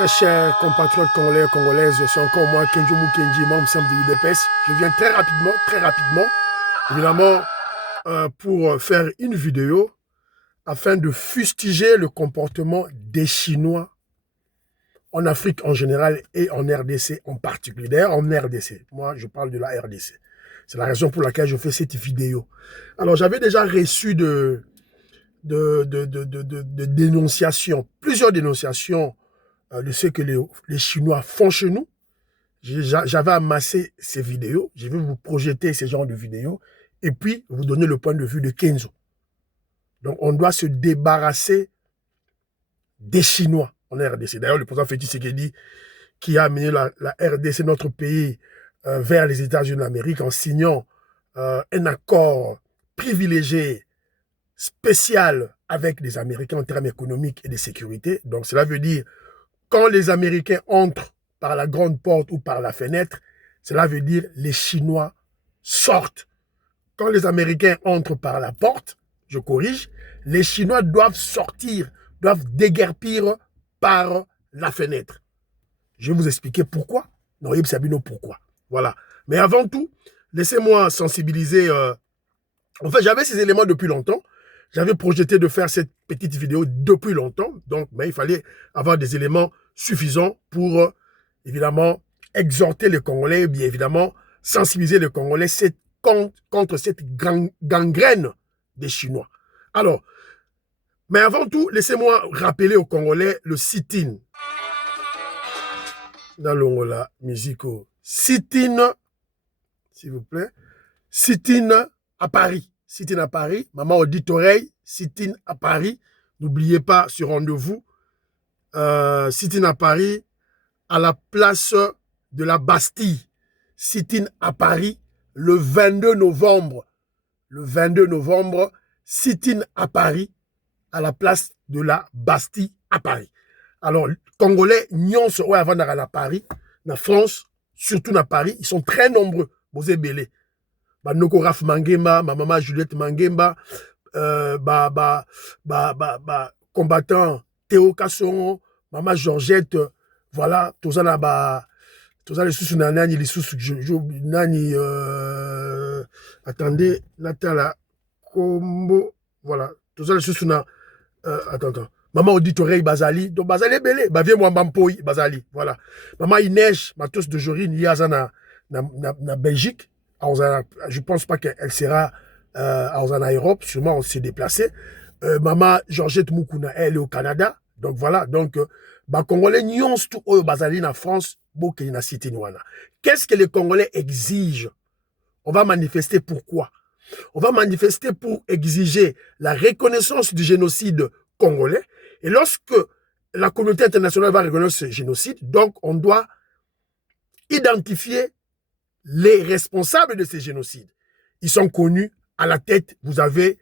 Très chers compatriotes congolais et congolaises, c'est encore moi, Kenjo Mukenji, membre simple de l'UDPS. Je viens très rapidement, évidemment, pour faire une vidéo afin de fustiger le comportement des Chinois en Afrique en général et en RDC en particulier. D'ailleurs, en RDC, moi je parle de la RDC. C'est la raison pour laquelle je fais cette vidéo. Alors, j'avais déjà reçu de dénonciations, plusieurs dénonciations de ce que les Chinois font chez nous. J'avais amassé ces vidéos, je vais vous projeter ces genres de vidéos et puis vous donner le point de vue de Kenzo. Donc, on doit se débarrasser des Chinois en RDC. D'ailleurs, le président Félix Tshisekedi, qui a amené la RDC, notre pays, vers les États-Unis d'Amérique en signant un accord privilégié, spécial avec les Américains en termes économiques et de sécurité. Donc, cela veut dire, quand les Américains entrent par la grande porte ou par la fenêtre, cela veut dire les Chinois sortent. Quand les Américains entrent par la porte, je corrige, les Chinois doivent sortir, doivent déguerpir par la fenêtre. Je vais vous expliquer pourquoi. Non, Yves Sabino, pourquoi. Voilà. Mais avant tout, laissez-moi sensibiliser. En fait, j'avais ces éléments depuis longtemps. J'avais projeté de faire cette petite vidéo depuis longtemps. Donc, mais il fallait avoir des éléments suffisants pour, évidemment, exhorter les Congolais, bien évidemment, sensibiliser les Congolais contre cette gangrène des Chinois. Alors, mais avant tout, laissez-moi rappeler aux Congolais le sit-in. Dans l'ongola musico. Sit-in, s'il vous plaît. Sit-in à Paris. Sit-in à Paris. Maman audite oreille. Sit-in à Paris. N'oubliez pas ce rendez-vous. Sit-in à Paris, à la place de la Bastille. Sit-in à Paris, le 22 novembre. Le 22 novembre, sit-in à Paris, à la place de la Bastille à Paris. Alors, Congolais, nyonso ou avant d'aller à Paris, na France, surtout na Paris, ils sont très nombreux. Bosé Belé. Noko Raf Mangemba, ma maman Juliette Mangemba, combattant Théo Kasson, maman Georgette, voilà, tozana les sous nani les sous nani attendez, Natala Combo, voilà, tozana les sous na attends. Maman auditoreille Bazali, donc Bazali belé, viens moi Mbampoy Bazali, voilà. Maman Inej, Matos de Jorine, Yaza na Belgique. Je pense pas qu'elle sera en Europe, sûrement on s'est déplacé. Maman Georgette Moukouna, elle est au Canada. Donc voilà, donc Congolais nyons tout au Bazali na France, boké na cité noana. Qu'est-ce que les Congolais exigent? On va manifester pourquoi? On va manifester pour exiger la reconnaissance du génocide congolais. Et lorsque la communauté internationale va reconnaître ce génocide, donc on doit identifier les responsables de ces génocides. Ils sont connus. À la tête, vous avez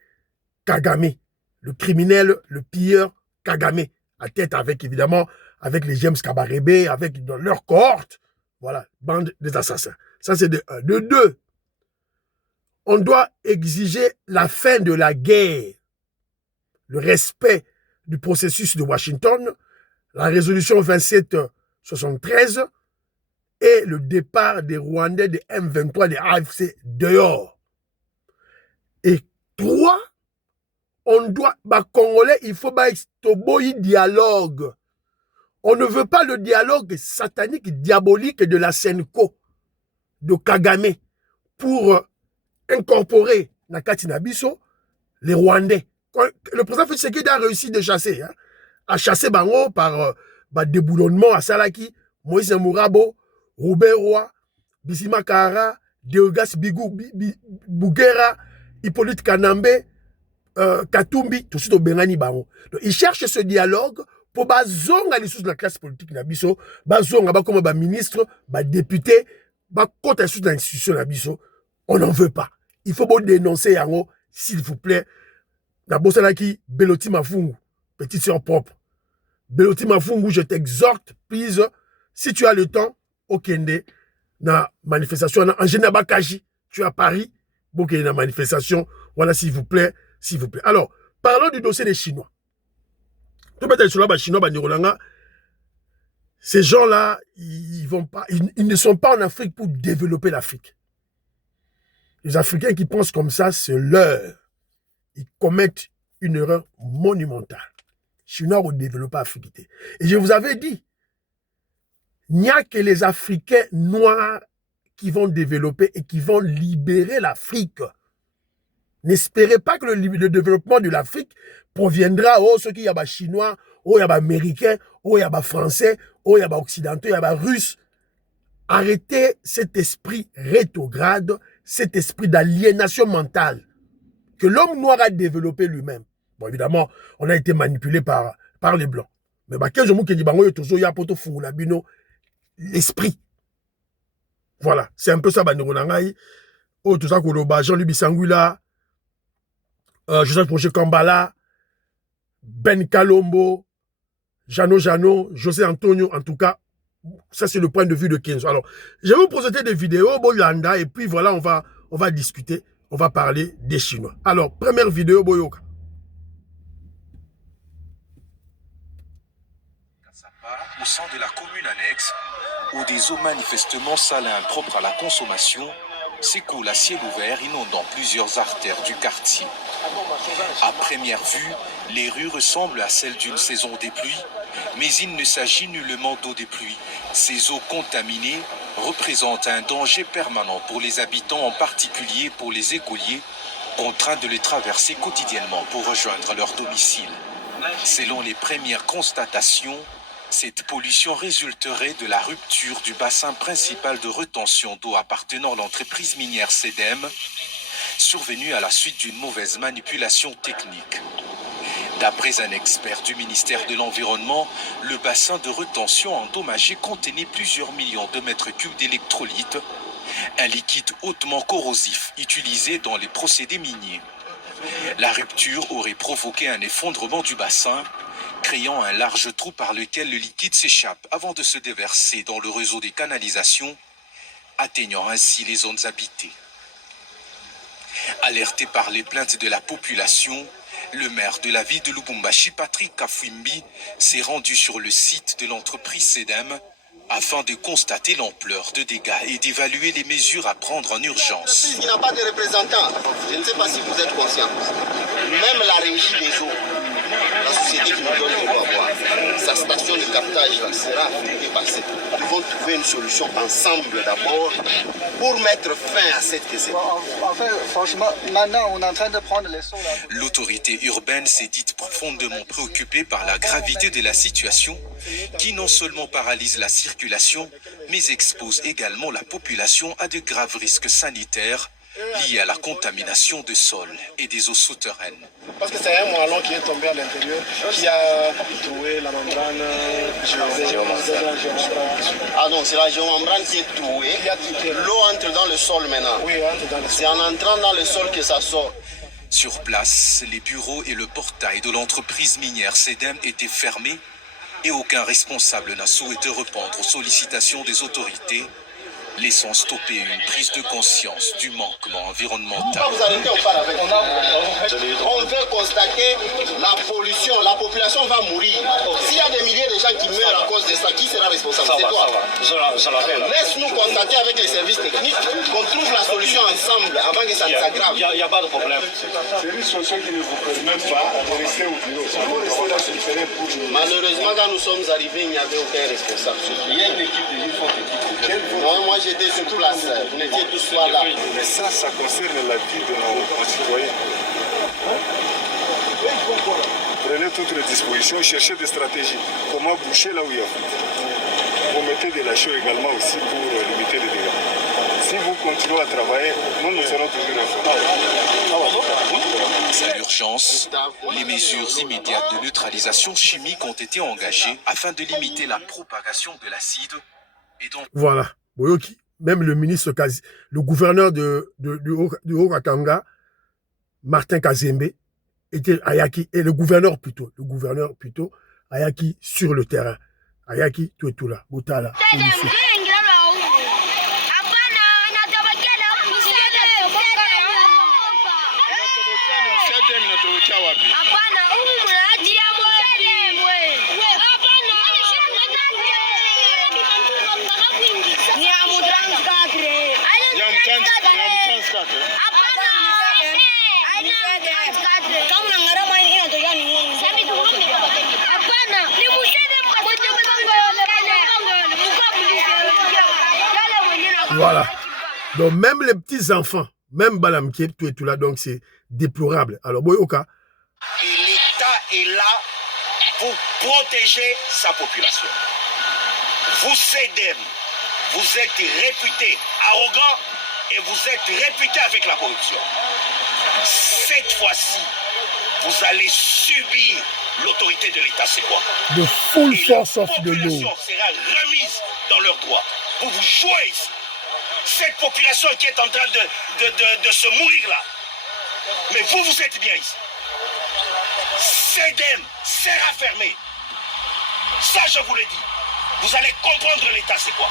Kagame, le criminel, le pilleur Kagame. À tête avec, évidemment, avec les James Kabarebe, avec dans leur cohorte. Voilà, bande des assassins. Ça, c'est de un. De deux, on doit exiger la fin de la guerre, le respect du processus de Washington, la résolution 2773 et le départ des Rwandais de M23 des AFC dehors. Et trois, on doit, Congolais, il faut un dialogue. On ne veut pas le dialogue satanique, diabolique de la Senko, de Kagame, pour incorporer Nakati Nabiso, les Rwandais. Le président Tshisekedi a réussi de chasser, à chasser Bango par déboulonnement à Salaki, Moïse Mourabo, Robert Roy, Bissima Kara, Deogas Bougera, Hippolyte Kanambe, Katumbi, tout suite au Bengani Bango. Donc, ils cherchent ce dialogue pour bazonga les sous de la classe politique Nabiso, bazonga comme ministre, député, contre les sous de l'institution Nabiso. On n'en veut pas. Il faut bon dénoncer Yango, s'il vous plaît. D'abord, c'est là qui, Beloti Mafungu, petite sœur propre. Beloti Mafungu, je t'exhorte, please, si tu as le temps, au Kende, na manifestation, en général, tu es à Paris, pour qu'il y ait une manifestation, voilà, s'il vous plaît, s'il vous plaît. Alors, parlons du dossier des Chinois. Tout le monde est sur la Chinois, Ces gens-là, ils ne sont pas en Afrique pour développer l'Afrique. Les Africains qui pensent comme ça, c'est leur. Ils commettent une erreur monumentale. Chinois ont développé l'Afrique. Et je vous avais dit, il n'y a que les Africains noirs qui vont développer et qui vont libérer l'Afrique. N'espérez pas que le développement de l'Afrique proviendra, oh, ceux qui y a chinois, oh, il y a américains, oh, il y a français, oh, il y a occidentaux, il y a russes. Arrêtez cet esprit rétrograde, cet esprit d'aliénation mentale que l'homme noir a développé lui-même. Bon, évidemment, on a été manipulé par les Blancs. Mais l'esprit. Voilà, c'est un peu ça, oh, tout ça, Jean-Louis Bissangula, Joseph Projet Kambala, Ben Kalombo, Jano, José Antonio, en tout cas, ça c'est le point de vue de Kenzo. Alors, je vais vous présenter des vidéos, Boyanda, et puis voilà, on va discuter, on va parler des Chinois. Alors, première vidéo, Boyoka. Au sein de la commune annexe, où des eaux manifestement salines propres à la consommation s'écoulent à ciel ouvert, inondant plusieurs artères du quartier. À première vue, les rues ressemblent à celles d'une saison des pluies, mais il ne s'agit nullement d'eau des pluies. Ces eaux contaminées représentent un danger permanent pour les habitants, en particulier pour les écoliers, contraints de les traverser quotidiennement pour rejoindre leur domicile. Selon les premières constatations, cette pollution résulterait de la rupture du bassin principal de rétention d'eau appartenant à l'entreprise minière CEDEM, survenue à la suite d'une mauvaise manipulation technique. D'après un expert du ministère de l'Environnement, le bassin de rétention endommagé contenait plusieurs millions de mètres cubes d'électrolytes, un liquide hautement corrosif utilisé dans les procédés miniers. La rupture aurait provoqué un effondrement du bassin, créant un large trou par lequel le liquide s'échappe avant de se déverser dans le réseau des canalisations, atteignant ainsi les zones habitées. Alerté par les plaintes de la population, le maire de la ville de Lubumbashi, Patrick Kafwimbi, s'est rendu sur le site de l'entreprise CEDEM afin de constater l'ampleur de dégâts et d'évaluer les mesures à prendre en urgence. Il n'a pas de représentant. Je ne sais pas si vous êtes conscient. Même la régie des eaux, la société qui nous donne de l'eau à boire, sa station de captage là, sera dépassée. Nous devons trouver une solution ensemble d'abord pour mettre fin à cette décision. En fait, franchement, maintenant, on est en train de prendre les sauts là. L'autorité urbaine s'est dite profondément préoccupée par la gravité de la situation, qui non seulement paralyse la circulation, mais expose également la population à de graves risques sanitaires liés à la contamination des sols et des eaux souterraines. Parce que c'est un moellon qui est tombé à l'intérieur, qui a troué la membrane géomembrane. Ah non, c'est la géomembrane qui est trouée. L'eau entre dans le sol maintenant. Oui, entre dans le sol. C'est en entrant dans le sol que ça sort. Sur place, les bureaux et le portail de l'entreprise minière CEDEM étaient fermés et aucun responsable n'a souhaité répondre aux sollicitations des autorités, laissant stopper une prise de conscience du manquement environnemental. Vous arrêtez, on parle avec. On veut constater la pollution. La population va mourir. S'il y a des milliers de gens qui meurent à cause de ça, qui sera responsable? C'est toi. Laisse-nous constater avec les services techniques qu'on trouve la solution ensemble avant que ça ne s'aggrave. Il n'y a pas de problème. C'est une solution qui ne vous permet pas de rester au bureau. Si vous restez là, c'est différent pour nous. Malheureusement, quand nous sommes arrivés, il n'y avait aucun responsable. Il y a une équipe de Non, moi j'étais sur place. Vous n'étiez tous pas là. Mais ça concerne la vie de nos concitoyens. Prenez toutes les dispositions, cherchez des stratégies. Comment boucher là où il y a fou. Vous mettez de la chaux également aussi pour limiter les dégâts. Si vous continuez à travailler, nous serons toujours informés. À l'urgence, les mesures immédiates de neutralisation chimique ont été engagées afin de limiter la propagation de l'acide. Et donc... Voilà. Boyoki, même le ministre, le gouverneur de Haut-Katanga, Martin Kazembe, était Ayaki, et le gouverneur plutôt, Ayaki sur le terrain. Ayaki, tout et tout là, Boutala. Voilà. Donc, même les petits-enfants, même Balamké, tout et tout là, donc c'est déplorable. Alors, Boyoka. Et l'État est là pour protéger sa population. Vous, CEDEM, vous êtes réputés arrogants et vous êtes réputés avec la corruption. Cette fois-ci, vous allez subir l'autorité de l'État, c'est quoi? The full force of the law. La population sera remise dans leurs droits. Vous vous jouez ici. Cette population qui est en train de se mourir là. Mais vous, vous êtes bien ici. CEDEM sera fermé. Ça, je vous le dis. Vous allez comprendre l'État, c'est quoi?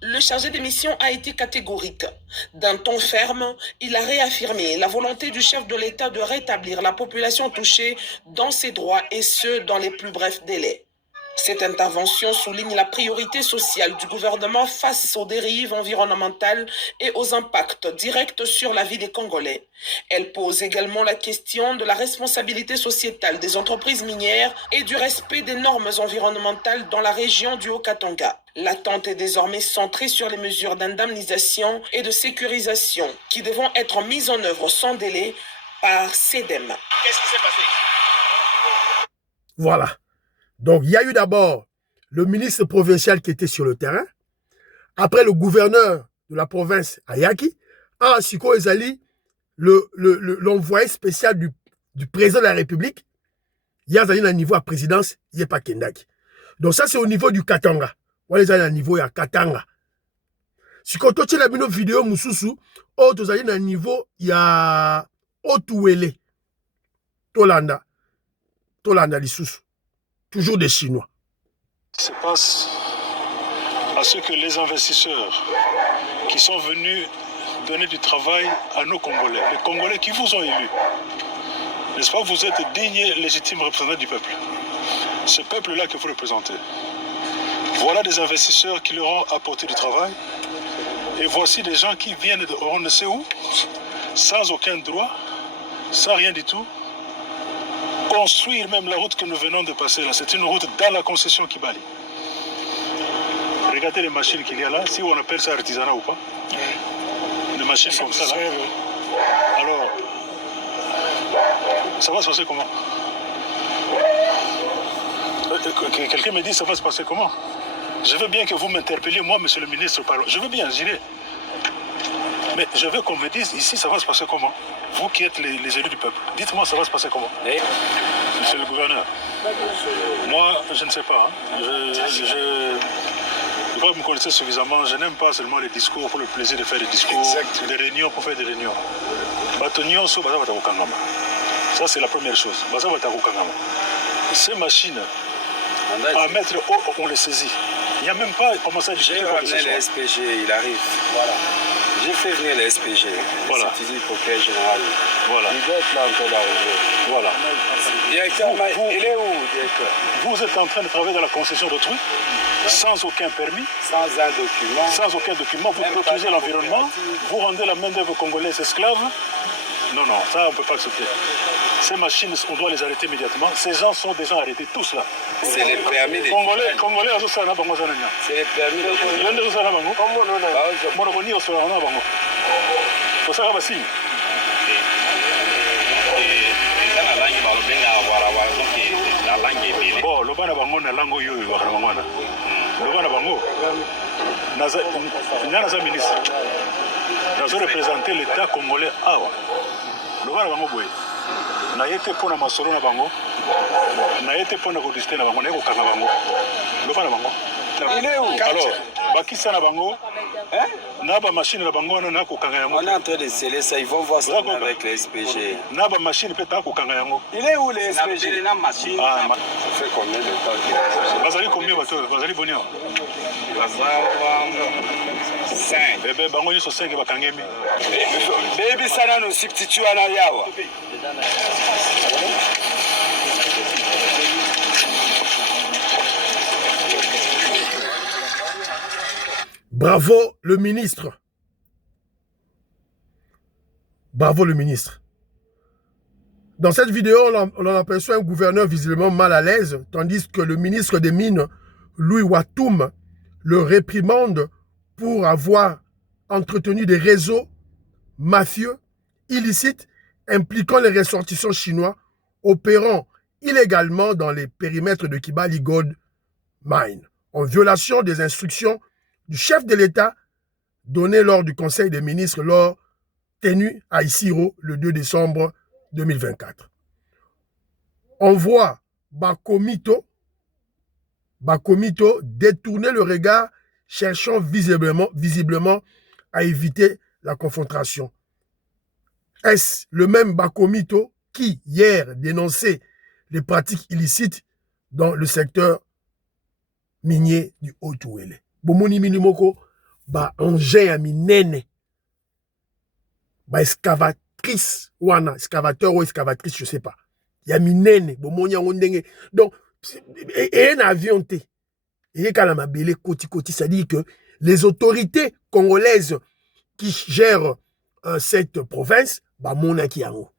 Le chargé de mission a été catégorique. D'un ton ferme, il a réaffirmé la volonté du chef de l'État de rétablir la population touchée dans ses droits et ce, dans les plus brefs délais. Cette intervention souligne la priorité sociale du gouvernement face aux dérives environnementales et aux impacts directs sur la vie des Congolais. Elle pose également la question de la responsabilité sociétale des entreprises minières et du respect des normes environnementales dans la région du Haut-Katanga. L'attente est désormais centrée sur les mesures d'indemnisation et de sécurisation qui devront être mises en œuvre sans délai par CEDEM. Qu'est-ce qui s'est passé? Voilà. Donc, il y a eu d'abord le ministre provincial qui était sur le terrain. Après, le gouverneur de la province, Ayaki. En Siko Ezali, l'envoyé spécial du président de la République. Il y a un niveau à présidence, il n'y a pas Kendaki. Donc, ça, c'est au niveau du Katanga. On est à niveau à Katanga. Si quand tu as une vidéo, Moussousou, tu as un niveau, il y a Otuele. Tolanda. Tolanda, Lissoussou. Toujours des Chinois. Se passe à ce que les investisseurs qui sont venus donner du travail à nos Congolais, les Congolais qui vous ont élus, n'est-ce pas, vous êtes dignes et légitimes représentants du peuple. Ce peuple-là que vous représentez. Voilà des investisseurs qui leur ont apporté du travail. Et voici des gens qui viennent de on ne sait où, sans aucun droit, sans rien du tout, construire même la route que nous venons de passer là. C'est une route dans la concession Kibali. Regardez les machines qu'il y a là, si on appelle ça artisanat ou pas. Des machines comme ça là. Alors, ça va se passer comment? Quelqu'un me dit ça va se passer comment? Je veux bien que vous m'interpelliez, moi, monsieur le ministre, je veux bien, j'irai. Mais je veux qu'on me dise ici ça va se passer comment? Vous qui êtes les élus du peuple, dites-moi ça va se passer comment? Monsieur le gouverneur, moi je ne sais pas. Je crois que vous me connaissez suffisamment. Je n'aime pas seulement les discours pour le plaisir de faire des discours, des réunions pour faire des réunions. Ça c'est la première chose. Ces machines à mettre haut, on les saisit. Il n'y a même pas commencé à discuter. J'ai ramené les SPG, il arrive. Voilà. J'ai fait venir les SPG. Voilà. C'est ici pour procureur général. Voilà. Il doit être là en train d'arriver. Voilà. Directeur, il est où, directeur? Vous êtes en train de travailler dans la concession d'autrui, sans aucun permis, sans un document. Sans aucun document, vous protégez l'environnement, vous rendez la main-d'œuvre congolaise esclave. Non, non, ça on ne peut pas accepter. Ces machines, on doit les arrêter immédiatement. Ces gens sont déjà arrêtés, tous là. C'est les permis des Congolais, c'est les permis des C'est les permis des bon, le bana bango na lango yo yo bakana bangwana. Le bana bango naza ministre. Nazo représenter l'État congolais awa. Le bana bango boye. Na yete pona masoro na bango. Na yete pona kodiste na bango na ko kanga bango. Le bana bango. Il est où? Alors, bakisa na bango. Hein? Naba machine na bango na ko kanga yango. On est en train de sceller ça, ils vont voir ça avec les SPG. Naba machine peut ta ko kanga yango. Il est où les SPG? Ah, ça fait combien de temps qu'il est? Bazali combien bato? Bazali bonio? 5. Bébé bango nyso 5 bakangemi. Baby sana no substitute na yawa. Bravo le ministre. Bravo le ministre. Dans cette vidéo, on en aperçoit un gouverneur visiblement mal à l'aise, tandis que le ministre des Mines, Louis Watoum, le réprimande pour avoir entretenu des réseaux mafieux, illicites, impliquant les ressortissants chinois, opérant illégalement dans les périmètres de Kibali Gold Mine, en violation des instructions du chef de l'État données lors du Conseil des ministres tenu à Isiro le 2 décembre 2024. On voit Bakomito détourner le regard, cherchant visiblement à éviter la confrontation. Est-ce le même Bakomito qui, hier, dénonçait les pratiques illicites dans le secteur minier du Haut-Ouélé? Bomoni Minimoko, engin à minene, excavatrice, excavateur ou excavatrice, je ne sais pas. Il y a minene, bomoni ondenge. Donc, et un avion te. Et quand la mabele koti, ça dit que les autorités congolaises qui gèrent cette province, mona ki yango.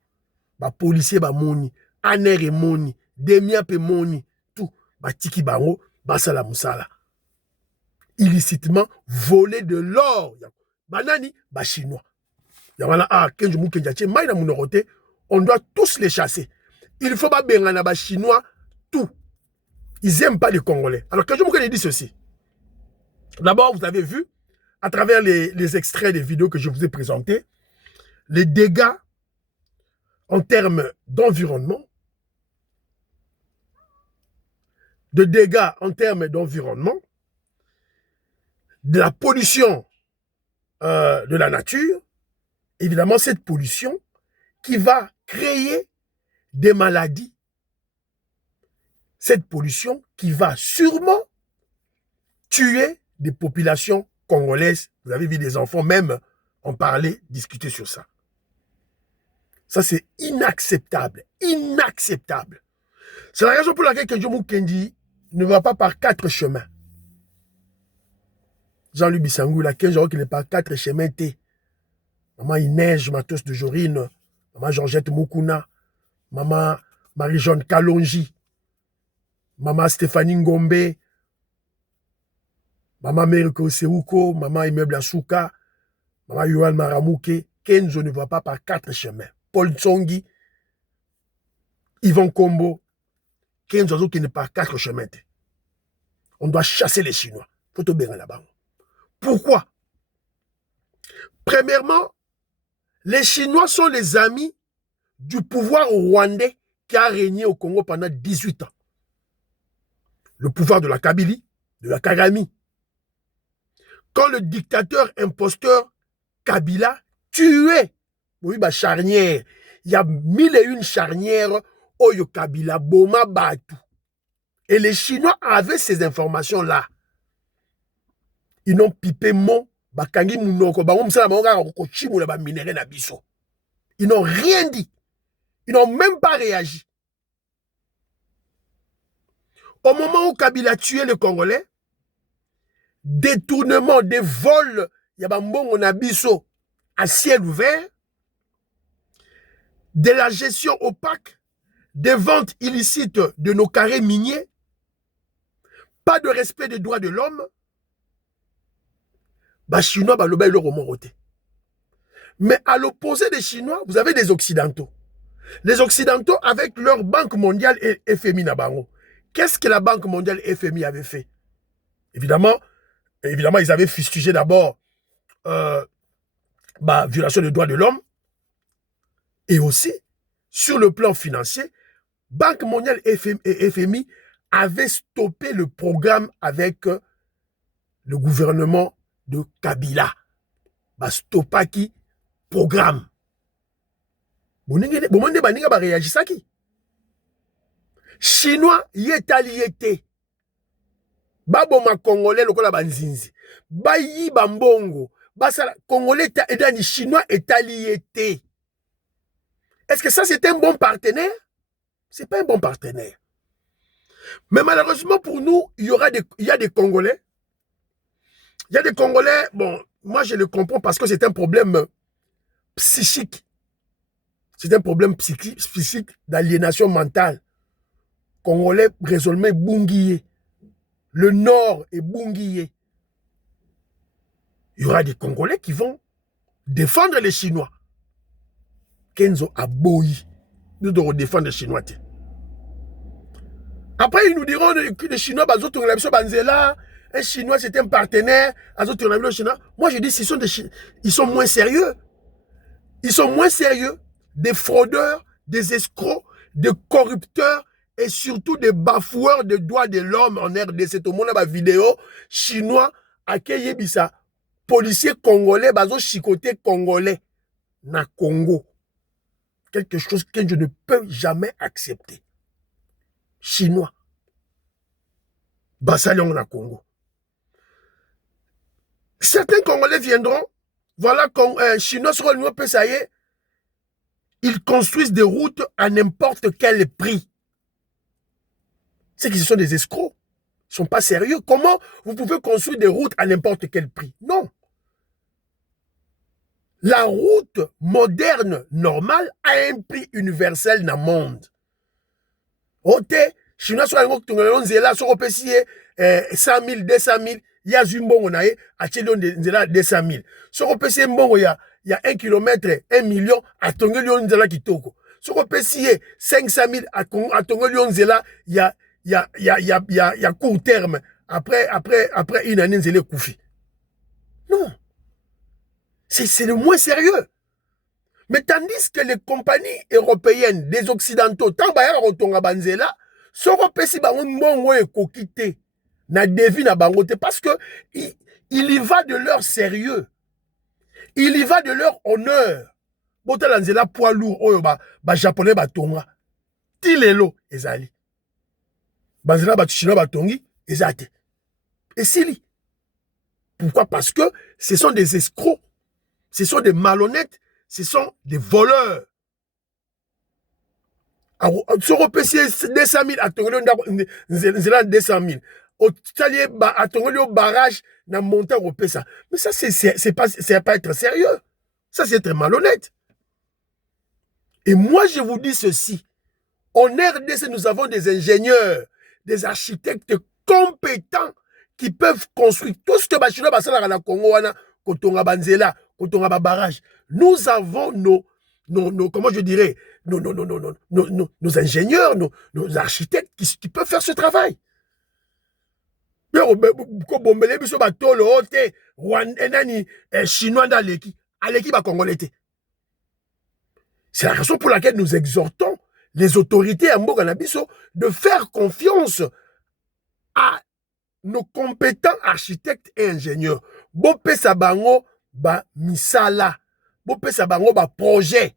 Policier moni, aner moni, demiap moni, tout, tiki bango, sala musala. Illicitement voler de l'or. Banani, chinois. On doit tous les chasser. Il faut pas bengana chinois, tout. Ils n'aiment pas les Congolais. Alors, quand je vous dis ceci, d'abord, vous avez vu, à travers les extraits des vidéos que je vous ai présentés, les dégâts en termes d'environnement, de la pollution de la nature, évidemment, cette pollution qui va créer des maladies, cette pollution qui va sûrement tuer des populations congolaises. Vous avez vu des enfants même en parler, discuter sur ça. Ça, c'est inacceptable. Inacceptable. C'est la raison pour laquelle Kenjomu Kendi ne va pas par 4 chemins. Jean-Louis Bissangou, la 15 jours qu'il n'est pas 4 chemins. Maman Inès Matos de Jorine, maman Georgette Moukouna, maman Marie-Jeanne Kalonji, maman Stéphanie Ngombe, maman Meriko Seuko, maman Immeuble Asuka, maman Yohan Maramouke. Kenzo ne va pas par 4 chemins. Paul Tsongi, Yvan Kombo, Kenzo qui n'est pas 4 chemins. On doit chasser les Chinois. Faut te bien là-bas. Pourquoi? Premièrement, les Chinois sont les amis du pouvoir rwandais qui a régné au Congo pendant 18 ans. Le pouvoir de la Kabylie, de la Kagami. Quand le dictateur imposteur Kabila tuait, oui, charnière, il y a 1001 charnières, Oyo Kabila, Boma, Batu. Et les Chinois avaient ces informations-là. Ils n'ont pipé mon, Bakangi Mounoko, ils n'ont rien dit. Ils n'ont même pas réagi. Au moment où Kabila tuait les Congolais, détournement des vols, il y a Mbongo Nabiso à ciel ouvert, de la gestion opaque, des ventes illicites de nos carrés miniers, pas de respect des droits de l'homme, Chinois, le romoroté. Mais à l'opposé des Chinois, vous avez des Occidentaux. Les Occidentaux avec leur Banque mondiale et FMI Nabango. Qu'est-ce que la Banque mondiale et FMI avait fait? Évidemment, ils avaient fustigé d'abord violation des droits de l'homme. Et aussi, sur le plan financier, Banque mondiale et FMI avaient stoppé le programme avec le gouvernement de Kabila. Stopaki programme. Chinois yetaliete. Baboma Congolais lokola banzinzi. Bayi bambongo. Basala Congolais edani Chinois etaliete. Est-ce que ça c'est un bon partenaire? C'est pas un bon partenaire. Mais malheureusement pour nous, il y a des Congolais Il y a des Congolais, bon, moi je le comprends parce que c'est un problème psychique. C'est un problème psychique d'aliénation mentale. Congolais raisonnement bunguillé. Le Nord est bunguillé. Il y aura des Congolais qui vont défendre les Chinois. Kenzo a boyi. Nous devons défendre les Chinois. Après, ils nous diront que les Chinois, un Chinois, c'est un partenaire. Moi, je dis, ils sont moins sérieux. Ils sont moins sérieux. Des fraudeurs, des escrocs, des corrupteurs et surtout des bafoueurs de droits de l'homme en RDC. Tout le monde a une vidéo chinois à Keyebisa. Policiers congolais, bazo chicoté congolais. Na Congo. Quelque chose que je ne peux jamais accepter. Chinois. Bassalion na Congo. Certains Congolais viendront. Voilà, Chinois seront le ça y est. Ils construisent des routes à n'importe quel prix. C'est qu'ils sont des escrocs. Ils ne sont pas sérieux. Comment vous pouvez construire des routes à n'importe quel prix? Non. La route moderne, normale, a un prix universel dans le monde. Ote, Chinois sont à 100 000, 200 000, il y a un bon à 200 000. Sur le PC, il y a 1 kilomètre, 1 million, à Tongelion Nzela Kitoko. Sur le PC, 500 000, à Tongelion Nzela, il y a court terme. Après une année, Nzela Koufi. Non. C'est le moins sérieux. Mais tandis que les compagnies européennes, des occidentaux, tant que Rotonga Banzela, sont repésis par un bon coquité, na devi na bangote, parce que il y va de leur sérieux. Il y va de leur honneur. Bota lanzela poids lourd, oyo ba japonais ba tonga. Tilelo, ezali. Banzela ba chinois ba tongi, ezate. Et sili. Pourquoi? Parce que ce sont des escrocs. Ce sont des malhonnêtes. Ce sont des voleurs. Sur le PC, 200 000, à Tongolio, 200 000. Au talier, à Tongolio, barrage, na montant au PC. Mais ça, c'est pas être sérieux. Ça, c'est être malhonnête. Et moi, je vous dis ceci. En RDC, nous avons des ingénieurs, des architectes compétents qui peuvent construire tout ce que Bachino Basala na Congo, Kotonga Banzela, Kotonga Barrage. Nous avons comment je dirais, nos ingénieurs, nos architectes qui peuvent faire ce travail. Chinois d'Aleki, Aleki ba Congolais. C'est la raison pour laquelle nous exhortons les autorités à Mboganabiso de faire confiance à nos compétents architectes et ingénieurs. Bopé Sabango ba misala. Bopé Sabango ba projet.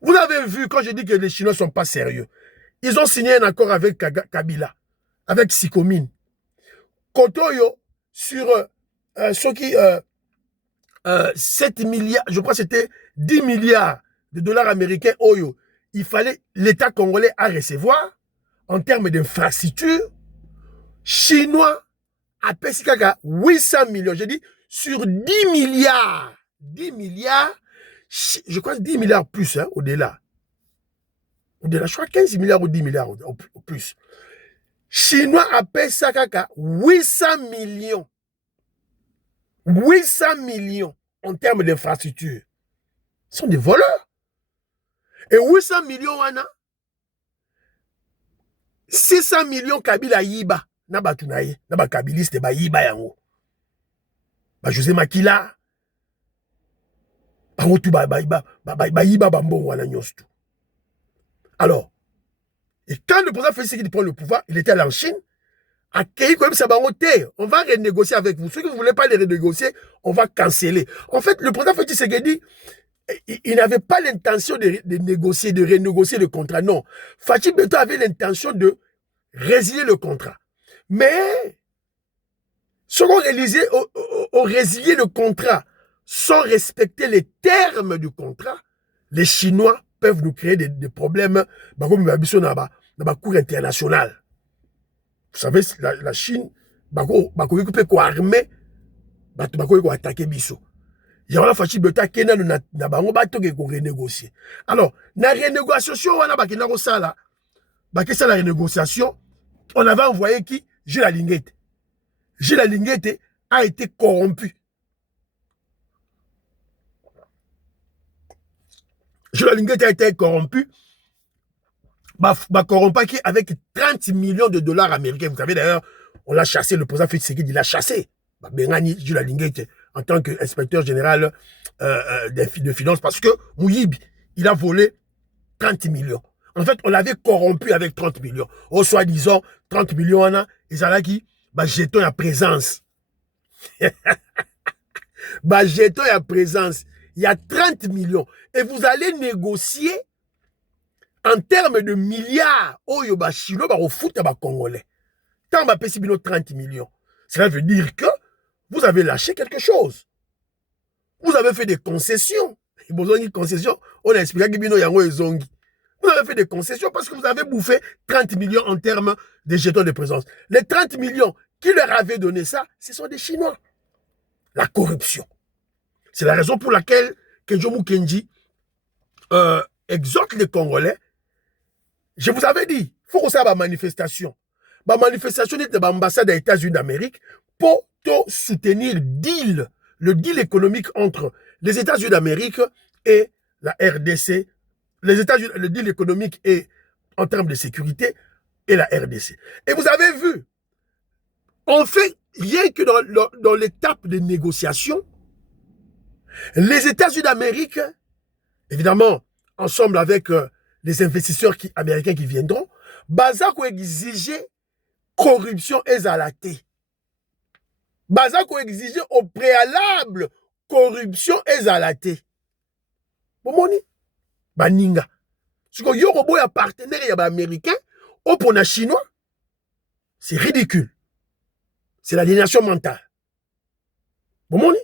Vous avez vu, quand je dis que les Chinois ne sont pas sérieux, ils ont signé un accord avec Kabila, avec Sikomine. Kotoyo, sur ce qui 7 milliards, je crois que c'était 10 milliards de dollars américains, Oyo, il fallait l'État congolais à recevoir en termes d'infrastructure. Chinois à Pessikaka 800 millions. Je dis sur 10 milliards. 10 milliards, je crois 10 milliards plus, hein, au-delà. Au-delà, je crois 15 milliards ou 10 milliards au plus. Chinois à Pessikaka 800 millions. 800 millions en termes d'infrastructure. Ce sont des voleurs. Et 800 millions, Wana, 600 millions Kabila Yiba. Naba tunaye, naba kabiliste ba Yiba yango. Ba José Makila. Ba Wotu ba Yiba Bambo wana nyostu. Alors, et quand le président Félix Tshisekedi prend le pouvoir, il était allé en Chine. On va renégocier avec vous. Ceux qui ne voulaient pas les renégocier, on va canceller. En fait, le président Félix Tshisekedi, il n'avait pas l'intention de négocier, de renégocier le contrat. Non. Fachi Beto avait l'intention de résilier le contrat. Mais, ceux qui ont résilié le contrat sans respecter les termes du contrat, les Chinois peuvent nous créer des problèmes dans la cour internationale. Vous savez, la Chine, bakoki mpe koarme bato bakoki koatake biso. Yango la fachi beta kena na bango batoke ko renégocier. Alors, na renégociation wana bakina ko sala. Bakisa la renégociation, on avait envoyé qui? Gilles Alinguete. Gilles Alinguete a été corrompu. Gilles Alinguete a été corrompu. Corrompu avec 30 millions de dollars américains. Vous savez d'ailleurs, on l'a chassé, le président Félix Tshisekedi l'a chassé. Bengani Gilles Alinguete en tant qu'inspecteur général de finances parce que Mouyibi, il a volé 30 millions. En fait, on l'avait corrompu avec 30 millions. Au soi-disant, 30 millions, ils ont qui jeton à présence. Jeton à présence. Il y a 30 millions. Et vous allez négocier en termes de milliards. Oh, yo ba chino ba au foot ba congolais. Tant ba pesi bino 30 millions. Cela veut dire que vous avez lâché quelque chose. Vous avez fait des concessions. Et besoin de concessions, on a expliqué que bino yango ezongi. Vous avez fait des concessions parce que vous avez bouffé 30 millions en termes de jetons de présence. Les 30 millions qui leur avaient donné ça, ce sont des Chinois. La corruption. C'est la raison pour laquelle Kenjo Mukendi exhorte les Congolais. Je vous avais dit, il faut qu'on sache la manifestation. La manifestation est de l'ambassade des États-Unis d'Amérique pour soutenir le deal économique entre les États-Unis d'Amérique et la RDC. Les États-Unis, le deal économique est en termes de sécurité et la RDC. Et vous avez vu, on fait rien que dans l'étape de négociation, les États-Unis d'Amérique, évidemment, ensemble avec les investisseurs américains qui viendront, Bazako exiger corruption exalatée. Bazako exiger au préalable corruption exalatée. Bomoni? Baninga. Si vous avez un partenaire américain, ou pour les Chinois, c'est ridicule. C'est l'aliénation mentale. Bomoni?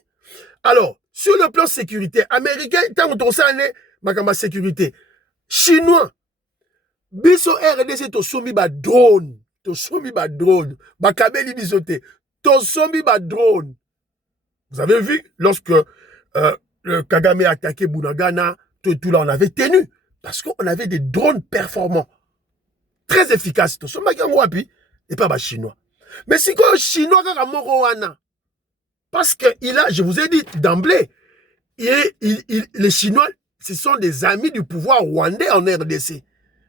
Alors, sur le plan sécurité, américain, tant que ça est, ma sécurité, chinois, biso RDC to somi ba drone, ba kabeli bisote, to somi ba drone. Vous avez vu, lorsque le Kagame a attaqué Bunagana, tout là, on avait tenu, parce qu'on avait des drones performants, très efficaces, to somi ba wapi, et pas ba chinois. Mais si quoi chinois kaka moko wana, parce que je vous ai dit d'emblée, les Chinois, ce sont des amis du pouvoir rwandais en RDC,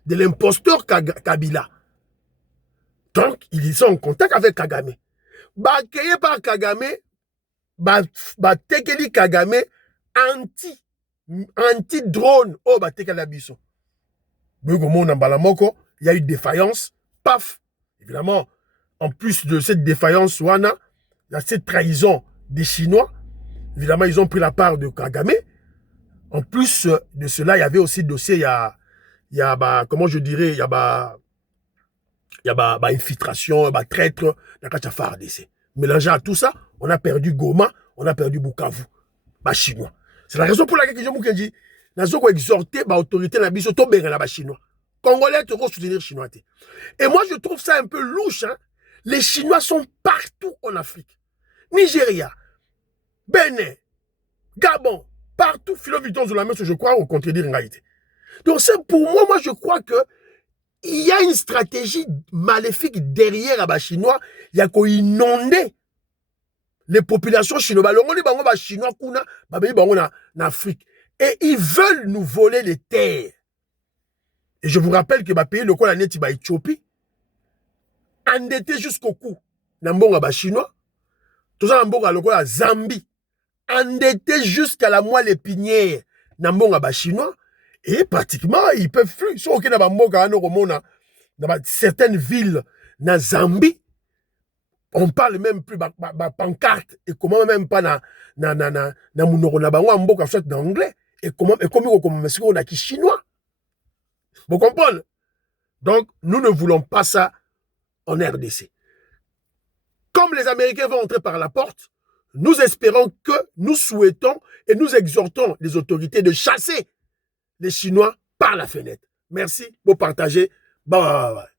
de l'imposteur Kabila. Donc, ils sont en contact avec Kagame. Bakeye par Kagame, tekeli Kagame anti-drone. Oh, tekeli biso. Il y a eu défaillance, paf. Évidemment, en plus de cette défaillance, il y a cette trahison des Chinois. Évidemment, ils ont pris la part de Kagame. En plus de cela, il y avait aussi dossier, il y a comment je dirais, il y a infiltration, traître, il y a FARDC. Mélangeant à tout ça, on a perdu Goma, on a perdu Bukavu, chinois. C'est la raison pour laquelle je me dis, nous avons exhorté l'autorité de la biso, chinois. Congolais, tu soutenir les Chinois. Et moi, je trouve ça un peu louche. Hein? Les Chinois sont partout en Afrique. Nigeria, Bénin, Gabon, partout, Philo-Victor Zoulamès, je crois, au contredire en réalité. Donc, pour moi, je crois que il y a une stratégie maléfique derrière les Chinois. Il y a qu'à inonder les populations chinoises. Les Chinois en Afrique. Et ils veulent nous voler les terres. Et je vous rappelle que le pays, le quoi, la Éthiopie, endetté jusqu'au cou. Les Chinois, tout ça, la Zambie, endetté jusqu'à la moelle épinière. Les Chinois, et pratiquement, ils peuvent plus. Sauf que dans certaines villes, dans Zambie, on parle même plus de pancarte. Et comment même pas dans anglais. Et comment on a qui chinois. Vous comprenez? Donc, nous ne voulons pas ça en RDC. Comme les Américains vont entrer par la porte, nous espérons que nous souhaitons et nous exhortons les autorités de chasser les Chinois par la fenêtre. Merci pour partager. Bye bye bye.